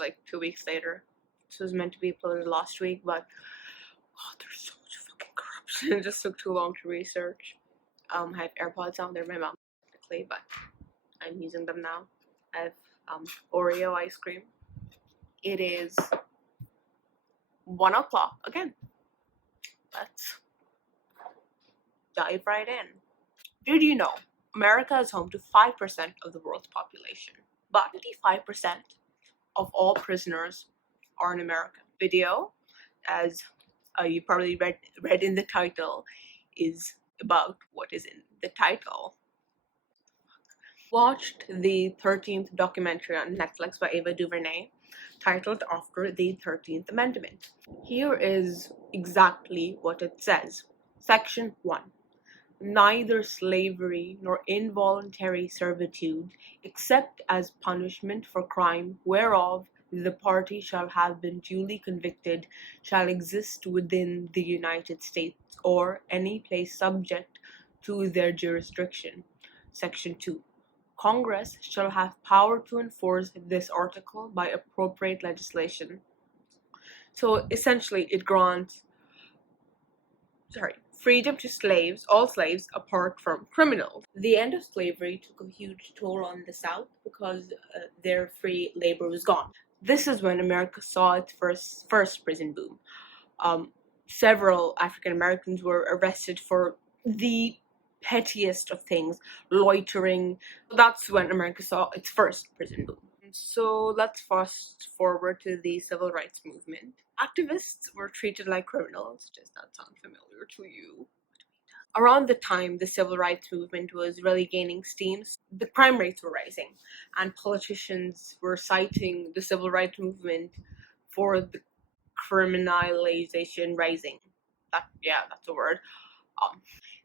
like 2 weeks later. This was meant to be uploaded last week, but there's so much fucking corruption. It just took too long to research. I have AirPods on. They're my mom's, technically, but I'm using them now. I have Oreo ice cream. It is 1 o'clock again. Let's dive right in. Did you know America is home to 5% of the world's population, but 55% of all prisoners are in America? Video, as you probably read in the title, is about what is in the title. Watched the 13th documentary on Netflix by Ava DuVernay, titled after the 13th Amendment. Here is exactly what it says. Section 1. Neither slavery nor involuntary servitude, except as punishment for crime whereof the party shall have been duly convicted, shall exist within the United States or any place subject to their jurisdiction. Section 2. Congress shall have power to enforce this article by appropriate legislation. So essentially, it grants freedom to slaves, all slaves, apart from criminals. The end of slavery took a huge toll on the South because their free labor was gone. This is when America saw its first prison boom. Several African Americans were arrested for the pettiest of things, loitering. That's when America saw its first prison boom. So let's fast forward to the civil rights movement. Activists were treated like criminals. Does that sound familiar to you? Around the time the civil rights movement was really gaining steam, the crime rates were rising, and politicians were citing the civil rights movement for the criminalization rising. That's a word.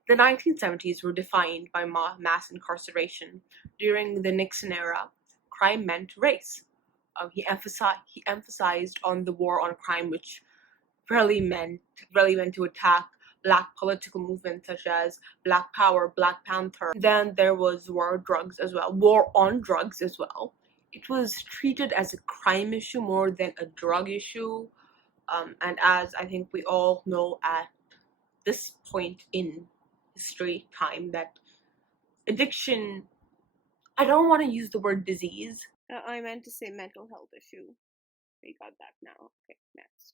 The 1970s were defined by mass incarceration. During the Nixon era, crime meant race. He emphasized on the war on crime, which really meant to attack Black political movements such as Black Power, Black Panther. Then there was war on drugs as well. It was treated as a crime issue more than a drug issue, and as I think we all know at this point in history time, that addiction, I don't want to use the word disease. I meant to say mental health issue. We got that now. Okay, next.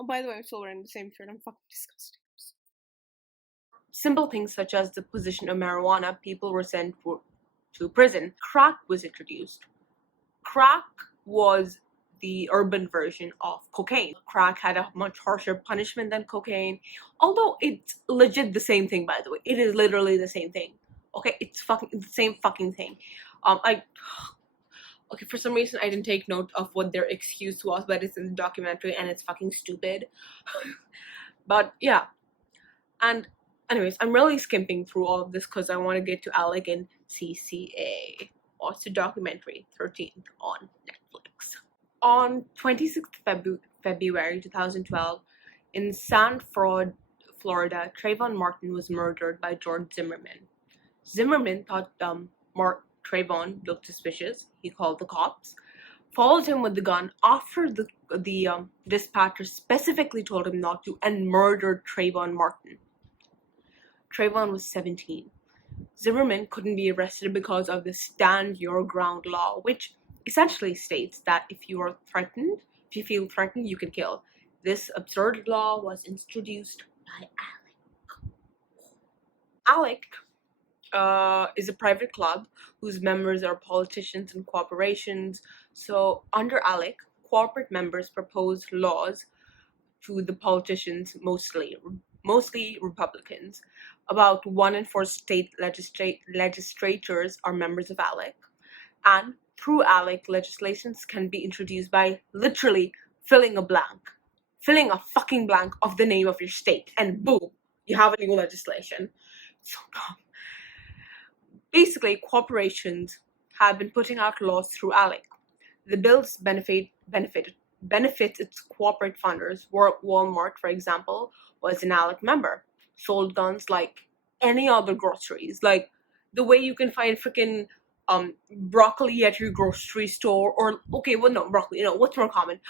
Oh, by the way, I'm still wearing the same shirt. I'm fucking disgusting. Simple things such as the possession of marijuana, people were sent to prison. Crack was introduced. Crack was the urban version of cocaine. Crack had a much harsher punishment than cocaine, although it's legit the same thing, by the way. It is literally the same thing. Okay, it's the same fucking thing. Okay, for some reason I didn't take note of what their excuse was, but it's in the documentary and it's fucking stupid. But yeah, and anyways, I'm really skimping through all of this because I want to get to ALEC and CCA. Watch the documentary 13th on Netflix. On 26th February 2012, in Sanford, Florida, Trayvon Martin was murdered by George Zimmerman. Zimmerman thought Trayvon looked suspicious. He called the cops, followed him with the gun after the dispatcher specifically told him not to, and murdered Trayvon Martin. Trayvon was 17. Zimmerman couldn't be arrested because of the Stand Your Ground law, which essentially states that if you feel threatened, you can kill. This absurd law was introduced by ALEC. ALEC is a private club whose members are politicians and corporations. So under ALEC, corporate members propose laws to the politicians, mostly Republicans. About 1 in 4 state legislatures are members of ALEC, and through ALEC, legislations can be introduced by literally filling a fucking blank of the name of your state, and boom, you have a new legislation. So dumb. Basically, corporations have been putting out laws through ALEC. The bills benefit its corporate funders. Walmart, for example, was an ALEC member. Sold guns like any other groceries. Like the way you can find freaking broccoli at your grocery store, or okay, well, no, broccoli, what's more common?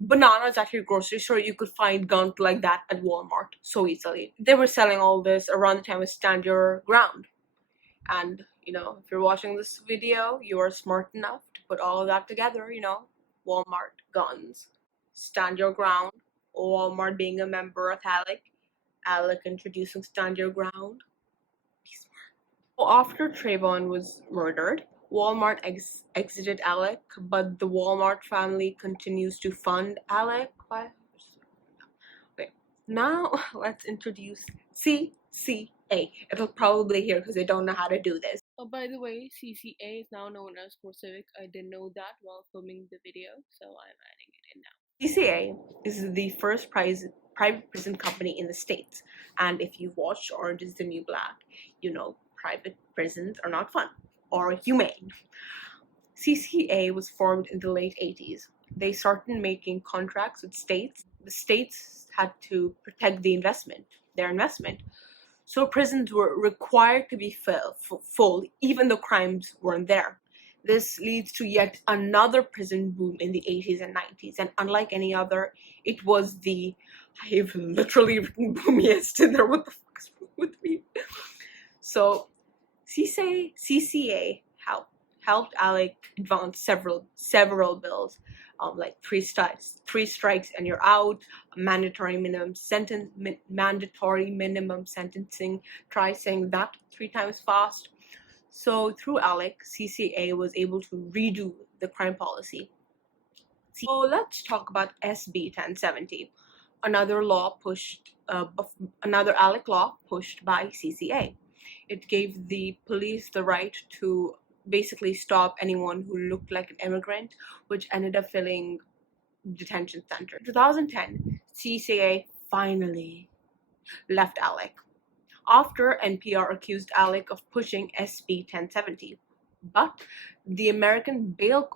Bananas at your grocery store. You could find gunk like that at Walmart so easily. They were selling all this around the time of Stand Your Ground. And, if you're watching this video, you are smart enough to put all of that together, Walmart, guns, Stand Your Ground, Walmart being a member of ALEC, ALEC introducing Stand Your Ground. Be smart. Well, after Trayvon was murdered, Walmart exited ALEC, but the Walmart family continues to fund ALEC. Okay, now let's introduce CCA. It'll probably hear because they don't know how to do this. Oh, by the way, CCA is now known as Core Civic. I didn't know that while filming the video, so I'm adding it in now. CCA is the first private prison company in the States, and if you've watched Orange is the New Black, private prisons are not fun or humane. CCA was formed in the late 80s. They started making contracts with states. The states had to protect their investment. So prisons were required to be full, even though crimes weren't there. This leads to yet another prison boom in the 80s and 90s. And unlike any other, it was I've literally written boomiest in there. What the fuck is wrong with me? So CCA helped ALEC advance several bills, like three strikes and you're out, mandatory minimum sentencing. Try saying that 3 times fast. So through ALEC, CCA was able to redo the crime policy. So let's talk about SB 1070, another ALEC law pushed by CCA. It gave the police the right to basically stop anyone who looked like an immigrant, which ended up filling detention centers. In 2010, CCA finally left ALEC after NPR accused ALEC of pushing SB 1070. But the American Bail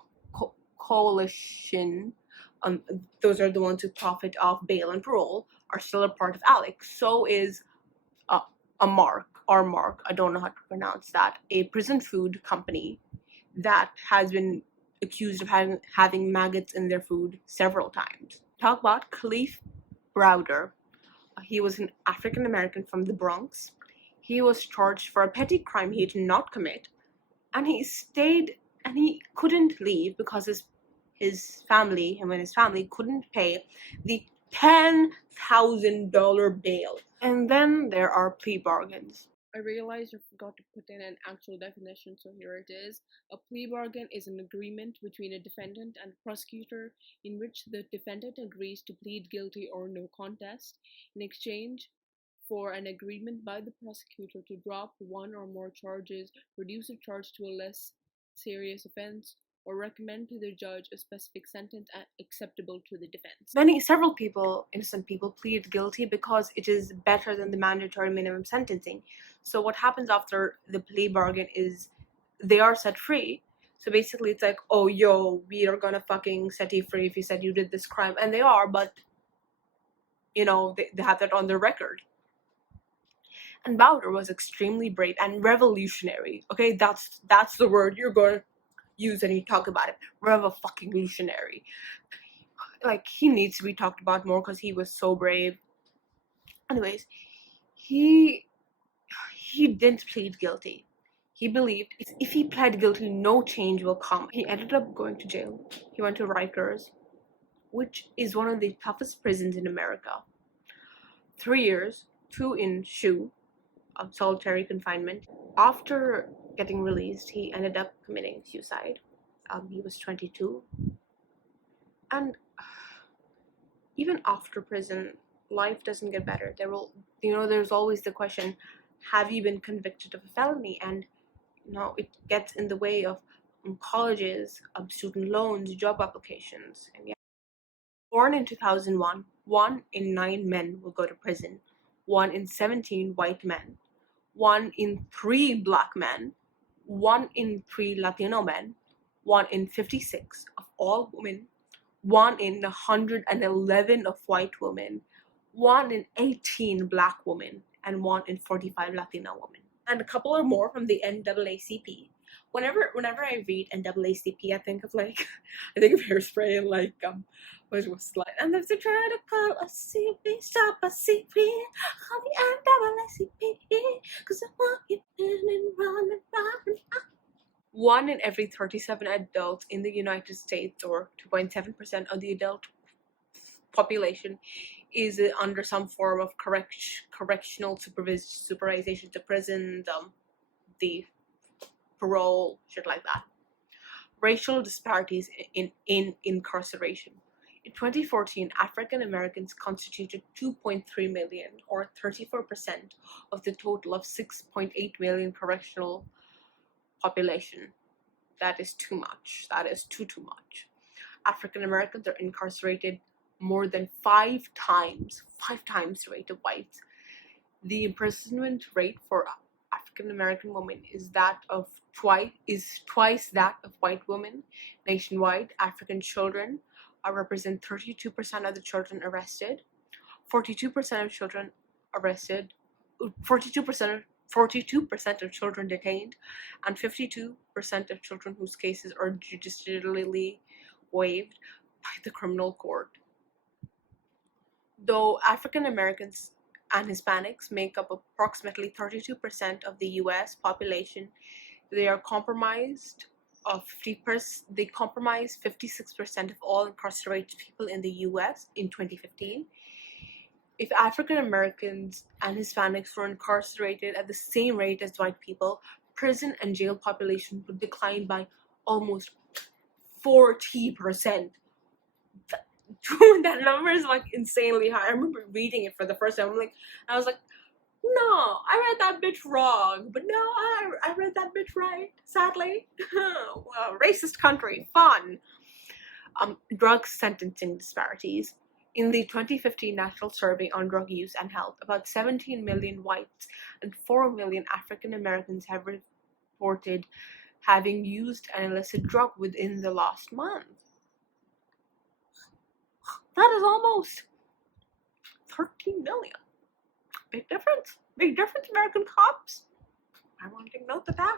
Coalition, those are the ones who profit off bail and parole, are still a part of ALEC. So is Mark, I don't know how to pronounce that, a prison food company that has been accused of having maggots in their food several times. Talk about Kalief Browder. He was an African American from the Bronx. He was charged for a petty crime he did not commit, and he stayed and he couldn't leave because his family couldn't pay the $10,000 bail. And then there are plea bargains. I realized I forgot to put in an actual definition, so here it is. A plea bargain is an agreement between a defendant and a prosecutor in which the defendant agrees to plead guilty or no contest in exchange for an agreement by the prosecutor to drop one or more charges, reduce a charge to a less serious offense, or recommend to the judge a specific sentence acceptable to the defense. Several innocent people, plead guilty because it is better than the mandatory minimum sentencing. So what happens after the plea bargain is they are set free. So basically it's like, oh, yo, we are gonna fucking set you free if you said you did this crime. And they are, but, they have that on their record. And Browder was extremely brave and revolutionary. Okay, that's the word you're going to use and you talk about it. Revolutionary. Like, he needs to be talked about more because he was so brave. Anyways, he didn't plead guilty. He believed if he pled guilty, no change will come. He ended up going to jail. He went to Rikers, which is one of the toughest prisons in America. 3 years, 2 in SHU, of solitary confinement. After getting released, he ended up committing suicide. He was 22. And even after prison, life doesn't get better. There's always the question, have you been convicted of a felony? And, it gets in the way of colleges, student loans, job applications. And yeah. Born in 2001, 1 in 9 men will go to prison. 1 in 17 white men. 1 in 3 black men, 1 in 3 Latino men, 1 in 56 of all women, 1 in 111 of white women, 1 in 18 black women, and 1 in 45 Latino women. And a couple or more from the NAACP. whenever I read NAACP, I think of hairspray and what was like, and if they try to call a CP, stop a CP, call the NAACP, cause I want you in and run and run. 1 in every 37 adults in the United States, or 2.7% of the adult population, is under some form of correctional supervision, to prison, the parole, shit like that. Racial disparities in incarceration. In 2014, African Americans constituted 2.3 million, or 34% of the total of 6.8 million correctional population. That is too much. That is too much. African Americans are incarcerated more than 5 times the rate of whites. The imprisonment rate for African American women is twice that of white women. Nationwide, African children represent 32% of the children arrested, 42% of children arrested, 42% of children detained, and 52% of children whose cases are judicially waived by the criminal court. Though African Americans and Hispanics make up approximately 32% of the U.S. population, they comprise 56% of all incarcerated people in the U.S. in 2015. If African Americans and Hispanics were incarcerated at the same rate as white people, prison and jail population would decline by almost 40%. That number is insanely high. I remember reading it for the first time. I was like, no, I read that bitch wrong. But no, I read that bitch right, sadly. Well, racist country, fun. Drug sentencing disparities. In the 2015 National Survey on Drug Use and Health, about 17 million whites and 4 million African Americans have reported having used an illicit drug within the last month. That is almost 13 million. Big difference. Big difference, American cops. I want to note that.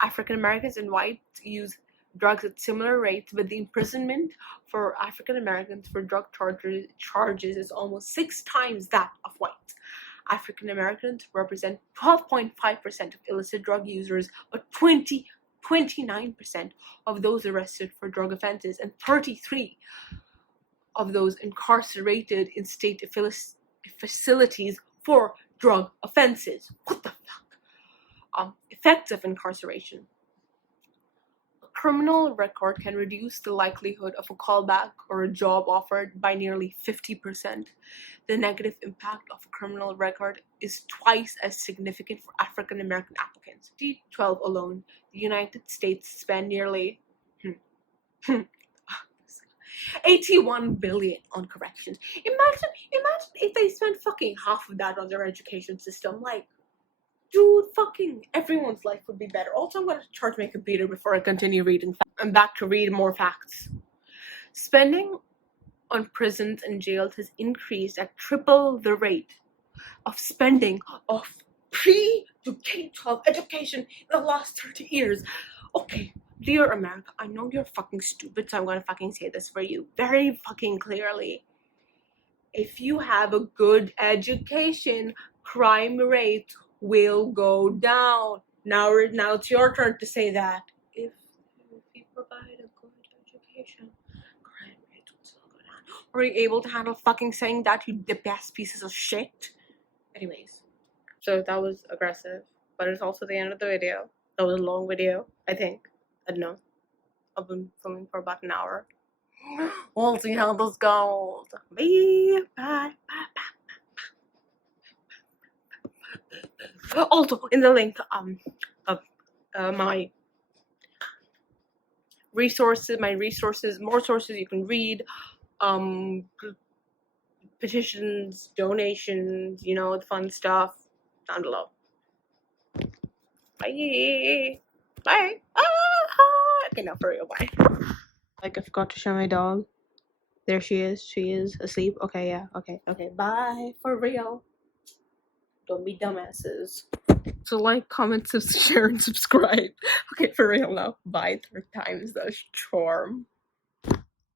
African Americans and whites use drugs at similar rates, but the imprisonment for African Americans for drug charges is almost 6 times that of whites. African Americans represent 12.5% of illicit drug users, but 29% of those arrested for drug offenses, and 33% of those incarcerated in state facilities for drug offenses. What the fuck? Effects of incarceration. A criminal record can reduce the likelihood of a callback or a job offered by nearly 50%. The negative impact of a criminal record is twice as significant for African American applicants. 2012 alone, the United States spent nearly 81 billion on corrections. Imagine if they spent fucking half of that on their education system. Dude, fucking everyone's life would be better. Also, I'm going to charge my computer before I continue reading. I'm back to read more facts. Spending on prisons and jails has increased at triple the rate of spending of pre to K-12 education in the last 30 years. Okay. Dear America, I know you're fucking stupid, so I'm gonna fucking say this for you very fucking clearly. If you have a good education, crime rate will go down. Now it's your turn to say that. If you provide a good education, crime rate will still go down. Are you able to handle fucking saying that, you dip-ass pieces of shit? Anyways, so that was aggressive, but it's also the end of the video. That was a long video, I think. I don't know. I've been filming for about an hour. We'll see how this goes. Bye. Also, in the link of my resources, more sources you can read, petitions, donations, the fun stuff down below. Bye. Bye. Okay, no, for real, bye. I forgot to show my dog. There she is. She is asleep. Okay, yeah. Okay. Bye. For real. Don't be dumbasses. So like, comment, share, and subscribe. Okay, for real now. Bye. Third time's the charm.